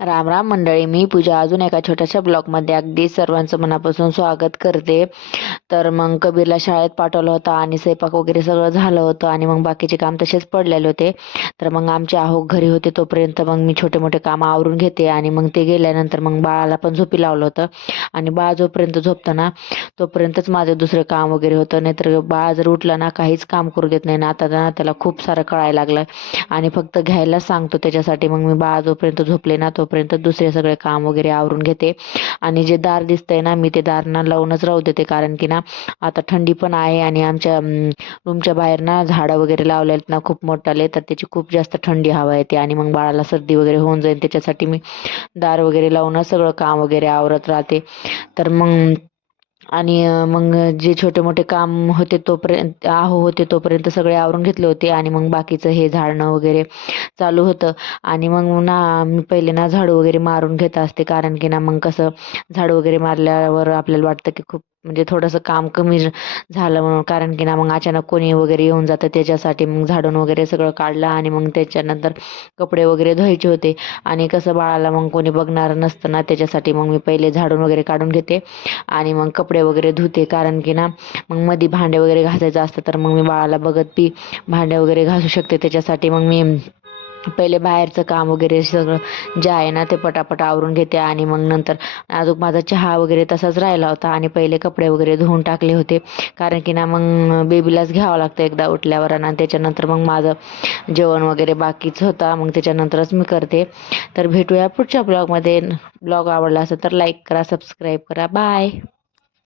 राम राम मंडळी, मी पूजा अजून एका छोट्याशा ब्लॉगमध्ये अगदी सर्वांचं मनापासून स्वागत करते. तर मग कबीरला शाळेत पाठवलं होतं आणि स्वयंपाक वगैरे सगळं झालं होतं आणि मग बाकीचे काम तसेच पडलेले होते. तर मग आमचे आहो घरी होते तोपर्यंत मग मी छोटे मोठे काम आवरून घेते आणि मग ते गेल्यानंतर मग बाळाला पण झोपी लावलं होतं. आणि बाळ जोपर्यंत झोपतं ना तोपर्यंतच माझं दुसरं काम वगैरे होतं, नाहीतर बाळ जर उठलं ना काहीच काम करू देत नाही ना. आता ना त्याला खूप सारं कळायला लागलं आणि फक्त घ्यायलाच सांगतो त्याच्यासाठी. मग मी बाळ जोपर्यंत झोपले ना तोपर्यंत दुसरे सगळे काम वगैरे आवरून घेते. आणि जे दार दिसतंय ना मी ते दार ना लावूनच राहू देते, कारण की ना आता थंडी पण आहे आणि आमच्या रूमच्या बाहेर ना झाडं वगैरे लावलेत ना खूप मोठाले, तर त्याची खूप जास्त थंडी हवा येते आणि मग बाळाला सर्दी वगैरे होऊन जाईल. त्याच्यासाठी मी दार वगैरे लावूनच सगळं काम वगैरे आवरत राहते. तर मग आणि मग जे छोटे मोठे काम होते तोपर्यंत होते तोपर्यंत सगळे आवरून घेतले होते आणि मग बाकीचं हे झाडणं वगैरे चालू होतं. आणि मग ना मी पहिले ना झाडू वगैरे मारून घेत असते, कारण की ना मग कसं झाडू वगैरे मारल्यावर आपल्याला वाटतं की खूप म्हणजे थोडंसं काम कमी झालं म्हणून, कारण की ना मग अचानक कोणी वगैरे येऊन जातं. त्याच्यासाठी मग झाडून वगैरे सगळं काढलं आणि मग त्याच्यानंतर कपडे वगैरे धुवायचे होते. आणि कसं बाळाला मग कोणी बघणार नसतं ना, त्याच्यासाठी मग मी पहिले झाडून वगैरे काढून घेते आणि मग कपडे वगैरे धुते, कारण की ना मग मध्ये भांडे वगैरे घासायचं असतं तर मग मी बाळाला बघत बी भांडे वगैरे घासू शकते. त्याच्यासाठी मग मी पहिले बाहेरचं काम वगैरे सगळं जे आहे ना ते पटापट आवरून घेते. आणि मग नंतर अजून माझा चहा वगैरे तसाच राहिला होता आणि पहिले कपडे वगैरे धुवून टाकले होते, कारण की ना मग बेबीलाच घ्यावं लागतं एकदा उठल्यावर. आणि त्याच्यानंतर मग माझं जेवण वगैरे बाकीच होता, मग त्याच्यानंतरच मी करते. तर भेटूया पुढच्या ब्लॉगमध्ये. ब्लॉग आवडला असेल तर लाईक करा, सबस्क्राईब करा. बाय.